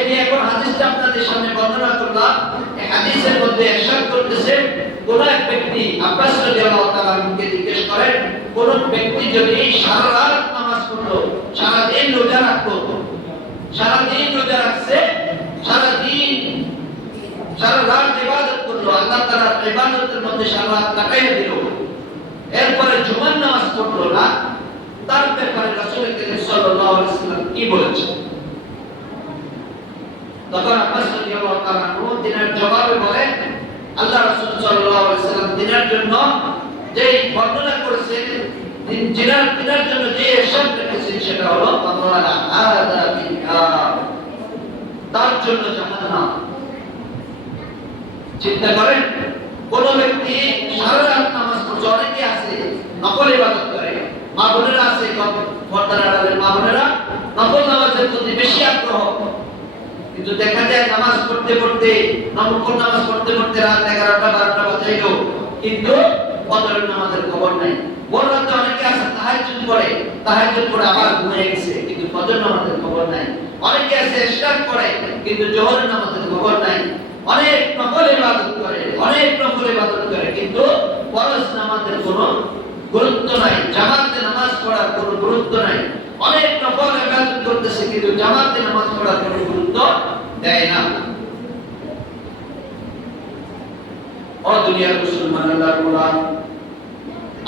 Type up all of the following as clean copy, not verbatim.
এই যে এখন হাদিসটা আপনাদের সামনে বর্ণনা করলাম, এই হাদিসের মধ্যে ইরশাদ করতেছে কোন এক ব্যক্তি আব্বাস রাদিয়াল্লাহু তাআলা আনহুকে জিজ্ঞেস করেন, কোন ব্যক্তি যদি সারা রাত নামাজ পড়লো, সারা দিন রোজা রাখতো, সারা দিন রোজা রাখছে, সারা দিন সারা রাত ইবাদত করলো, আল্লাহ তাআলার ইবাদতের মধ্যে সারা রাত কাটাইয়া দিল, এরপরে জুমার নামাজ পড়লো না, তার ব্যাপারে রাসূল করিম সাল্লাল্লাহু আলাইহি ওয়াসাল্লাম কি বলেছেন? তখন আব্বাস রাদিয়াল্লাহু তাআলা আনহু দিনের জবাবে বলেন, আল্লাহ রাসূল সাল্লাল্লাহু আলাইহি ওয়াসাল্লাম দিনের জন্য যে বর্ণনা করেছেন, দিনের জন্য যে ইরশাদ করেছেন সেটা হলো আল্লাহ আদা বিকার, তার জন্য জাহান্নাম। চিন্তা করেন, কোন ব্যক্তি সারা রাত নামাজ পড়ছে, অনেকে আছে নফল ইবাদত করে, মা বোনেরা আছে, পর্দার আড়ালের মা বোনেরা নফল নামাজের প্রতি বেশি আগ্রহ, কিন্তু দেখা যায় নামাজ পড়তে পড়তে, নফল নামাজ পড়তে পড়তে রাত 11টা 12টা বাজাইলো, কিন্তু ফজরের নামাজের খবর নাই। ভোর রাতে অনেকে আছে তাহাজ্জুদ পড়ে আবার ঘুমিয়ে গেছে, কিন্তু ফজর নামাজের খবর নাই। অনেকে আছে ইশরাক পড়ে, কিন্তু জোহরের নামাজের খবর নাই। অনেক নফল ইবাদত করে, কিন্তু ফরজ নামাজের কোনো গুরুত্ব নাই, জামাতে নামাজ পড়ার কোনো গুরুত্ব নাই। অনেক নফল ইবাদত করতেছে, কিন্তু জামাতে নামাজ পড়ার কোনো গুরুত্ব দেয় না। ও দুনিয়ার মুসলমান,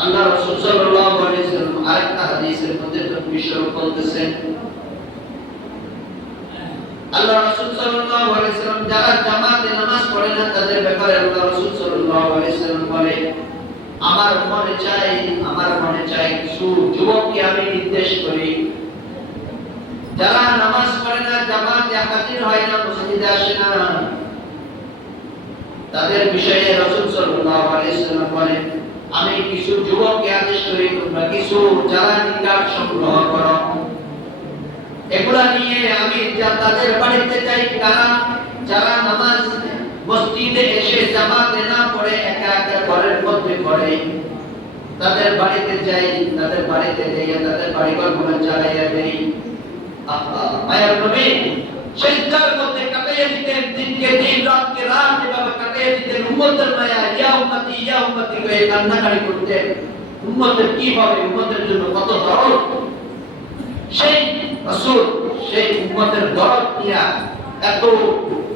আল্লাহ রাসূল সাল্লাল্লাহু আলাইহি ওয়াসাল্লাম আরেকটা হাদিসের মধ্যে বিষয় বলতেছেন, আল্লাহ রাসূল সাল্লাল্লাহু আলাইহি ওয়াসাল্লাম যারা জামাতে নামাজ পড়ে না তাদের ব্যাপারে আল্লাহ রাসূল সাল্লাল্লাহু আলাইহি ওয়াসাল্লাম বলে, আমার মনে চাই কিছু যুবককে আমি নির্দেশ করি, যারা নামাজ পড়ে না, জামাতে হাজির হয় না, মসজিদে আসে না, তাদের বিষয়ে রাসূল সাল্লাল্লাহু আলাইহি ওয়াসাল্লাম বলেন, আমি কিছু যুবককে আদেশ করি, তোমরা কিছু জ্বালানি কাঠ সংগ্রহ করো, এগুলা নিয়ে আমি তাদের বাড়িতে যাই, যারা নামাজ মসজিদে এসে জামাতে না পড়ে একা একা ঘরের মধ্যে পড়ে, তাদের বাড়িতে যাই, তাদের বাড়িতে যাইয়া তাদের বাড়িঘরগুলো জ্বালাইয়া দেই। মায়ার নবী সিজদার মধ্যে কাটাইয়া দিতেন, দিনকে দিন, রাতকে রাত, এভাবে কাটাইয়া দিতেন। উম্মতের মায়া, ইয়া উম্মতি করে কান্নাকাটি করতেন। উম্মতের কি হবে, উম্মতের জন্য কত দরদ, সেই রাসূল সেই উম্মতের দরদ নিয়া এত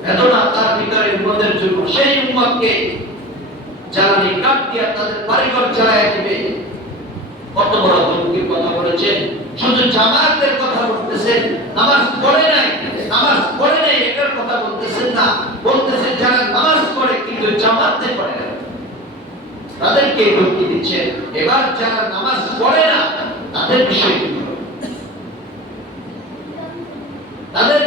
বেদনা তার ভিতরে উম্মতের জন্য, সেই উম্মতকে জ্বালানি কাঠ দিয়া তাদের বাড়িঘর জ্বালাইয়া দিবে। কত বড় দুঃখের কথা বলেছেন। শুধু জামাতের কথা বলতেছেন, নামাজ পড়ে নাই এটার কথা বলতেছেন না, বলতেছেন যারা নামাজ পড়ে কিন্তু জামাতে পড়ে না তাদেরকে হুকুম দিচ্ছেন। এবার যারা নামাজ পড়ে না তাদের বিষয় কি হবে? তাদের